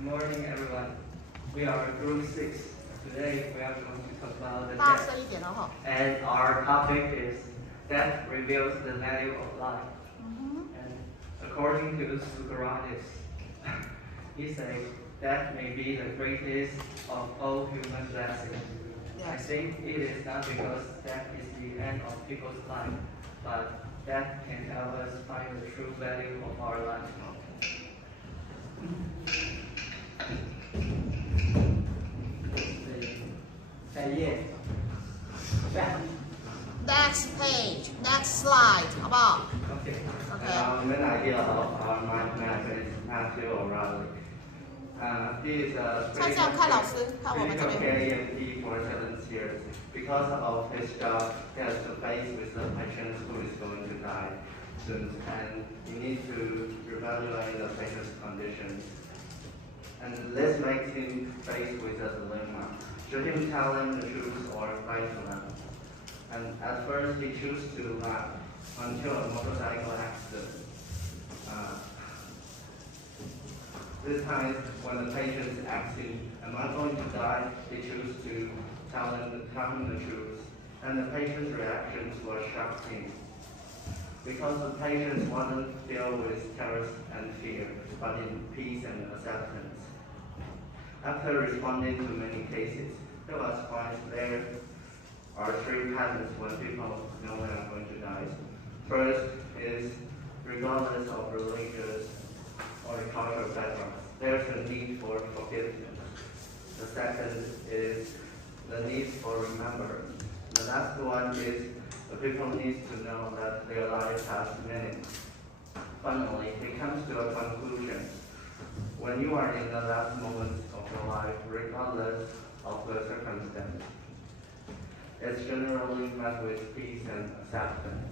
Good morning, everyone. We are Group 6. Today we are going to talk about the 大 death. 声一点哦哈。 And our topic is death reveals the value of life. And according to Socrates, he says death may be the greatest of all human blessings. I think it is not because death is the end of people's life, but death can help us find the true value of our life. Next page, next slide，好不好 Okay. ？OK。 Main idea of our math is Matthew O'Reilly. He is a 看向看老师，看我们这 critical 边。 KEMP for 7 years. Because of his job, he has to face with the patient who is going to die soon, and he needs to evaluate the patient's condition. And this makes him face with a dilemma. Should he tell them the truth or lie to them? And at first he chose to laugh until a motorcycle accident. This time, when the patient asked him, "Am I going to die?" he chose to tell him the truth. And the patient's reactions were shocking. Because the patient wasn't filled with terror and fear, but in peace and acceptance. After responding to many cases, he was quite there are 3 patterns when people know when I'm going to die. First is, regardless of religious or cultural background, there's a need for forgiveness. The second is the need for remembrance. The last one is the people need to know that their life has meaning. Finally, he comes to a conclusion. When you are in the last moments of your life, regardless of the circumstance, it's generally met with peace and acceptance.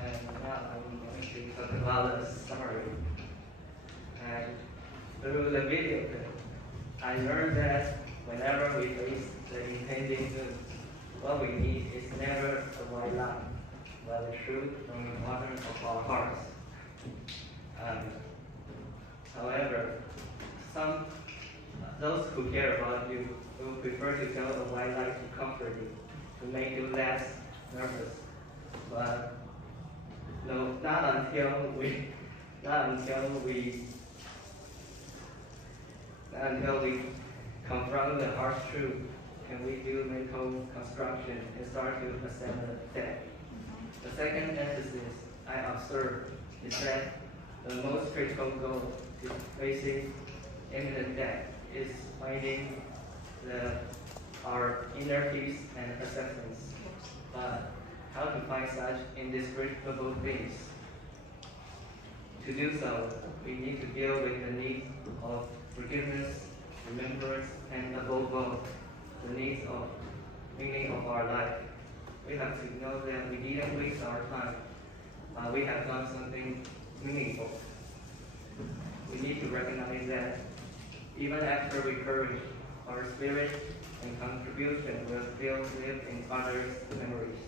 And now I'm going to talk about the summary. And through the video clip, I learned that whenever we face the impending doom, what we need is never a white lie, but the truth from the bottom of our hearts. However, those who care about you will prefer to tell a white lie to comfort you, to make you less nervous. But no, not until we confront the harsh truth can we do mental construction and start to accept the death. The second emphasis I observed is that the most critical goal to facing imminent death is finding our inner peace and acceptance. But how to find such indescribable things? To do so, we need to deal with the needs of forgiveness, remembrance, and above all, the needs of meaning of our life. We have to know that we didn't waste our time. We have done something meaningful. We need to recognize that even after recovery, our spirit and contribution will still live in others' memories.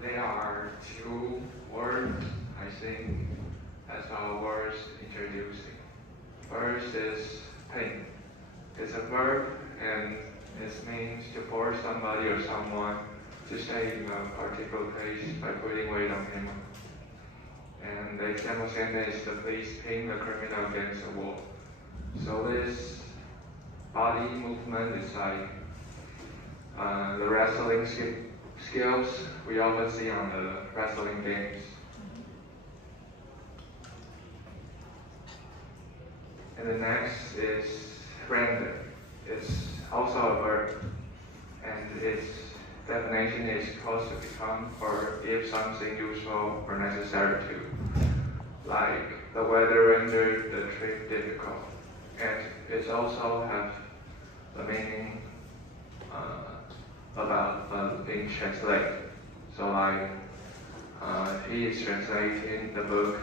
There are 2 words, I think, as our words introducing. First is pain. It's a verb and it means to force somebody or someone to stay in a particular place by putting weight on him. And the example sentence is the police pin the criminal against the wall. So this body movement is like the wrestling skills we often see on the wrestling games. And the next is random. It's also a verb, and its definition is cause to become or if something useful or necessary to, like the weather rendered the trip difficult. And it also has the meaning about being translated. So like he is translating the book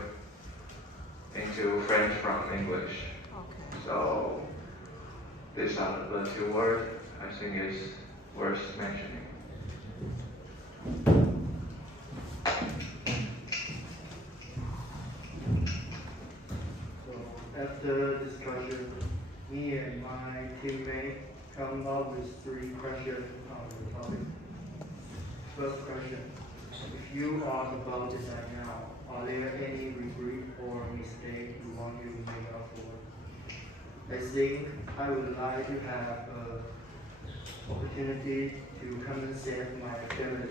into French from English. Okay. So these are the two words I think is worth mentioning. So after discussion, me and my teammate come up with 3 questions on the topic. First question, if you are about to design now, are there any regret or mistake you want to make up for? I think I would like to have an opportunity to compensate my family.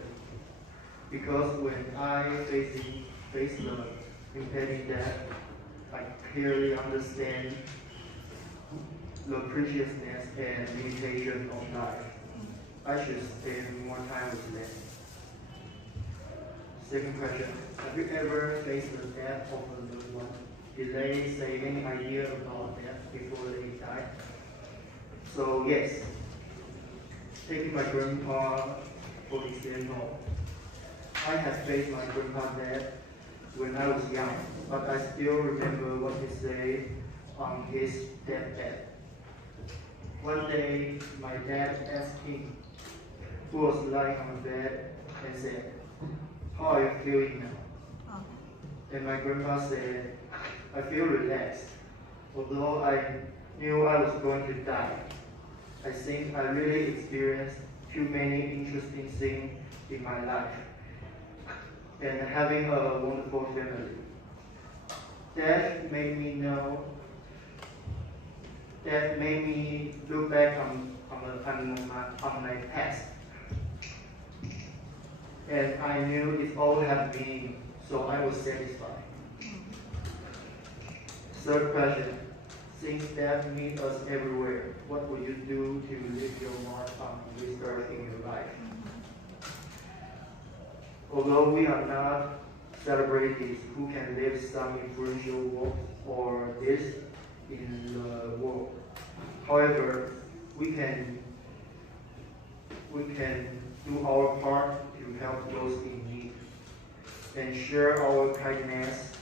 Because when I face the impending death, I clearly understand the preciousness and limitation of life. I should spend more time with them. Second question, have you ever faced the death of a loved one? Did they say any idea about death before they died? So yes, taking my grandpa for example, I have faced my grandpa's death when I was young, but I still remember what he said on his deathbed. One day, my dad asked him, who was lying on the bed, and said, "How are you feeling now?" And my grandpa said, "I feel relaxed. Although I knew I was going to die, I think I really experienced too many interesting things in my life, and having a wonderful family. That made me look back on my past. And I knew it all had meaning, so I was satisfied." Third question, since death meets us everywhere, what would you do to leave your mark on this earth in your life? Although we are not celebrities who can leave some influential work or this in the world, however, we can do our part to help those in need and share our kindness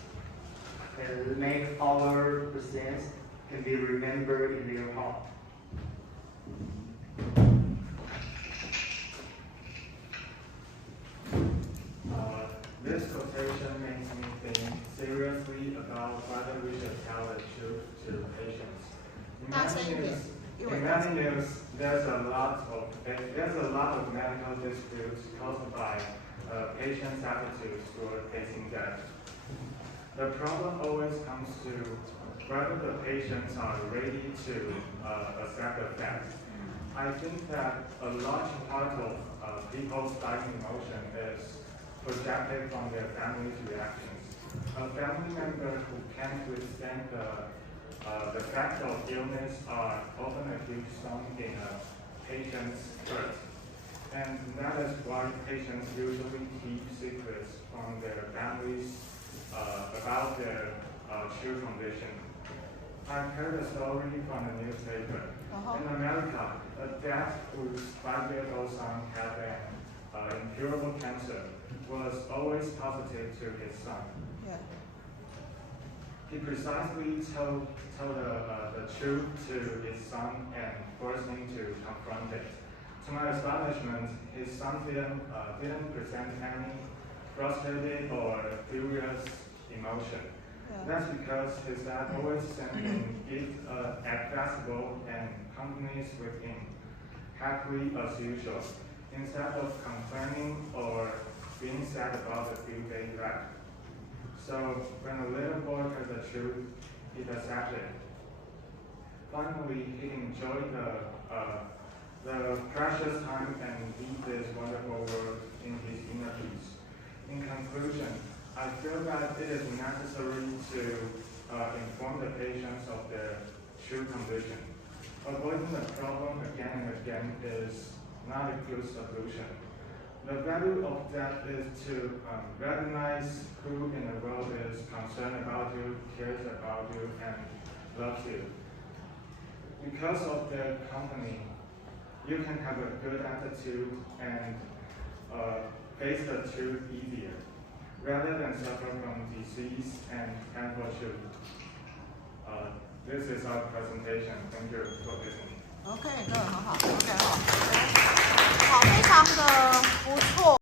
and make our presence can be remembered in their heart. This quotation makes me think seriously about whether we should tell the truth to patients. In many news, there's a lot of medical disputes caused by patients' attitudes toward facing death. The problem always comes to whether the patients are ready to accept the fact. I think that a large part of people's dying emotion is projected from their family's reactions. A family member who can't withstand the fact of illness are often a huge sum in a patient's hurt. And that is why patients usually keep secrets from their families about their true condition. I've heard a story from the newspaper. In America, a dad whose 5-year-old son had an incurable cancer was always positive to his son. Yeah. He precisely told the truth to his son and forced him to confront it. To my astonishment, his son didn't present any frustrated or furious emotion. Yeah. That's because his dad always sent him gifts at festival and companies with him, happily as usual, instead of complaining or being sad about the few days back. So when a little boy heard the truth, he accepted. Finally, he enjoyed the precious time and lived this wonderful world in his inner peace. In conclusion, I feel that it is necessary to inform the patients of their true condition. Avoiding the problem again and again is not a good solution. The value of that is to recognize who in the world is concerned about you, cares about you, and loves you. Because of their company, you can have a good attitude and face the truth easier, rather than suffer from disease and painful truth. This is our presentation. Thank you for listening. OK， 这个很好，OK， 好，非常的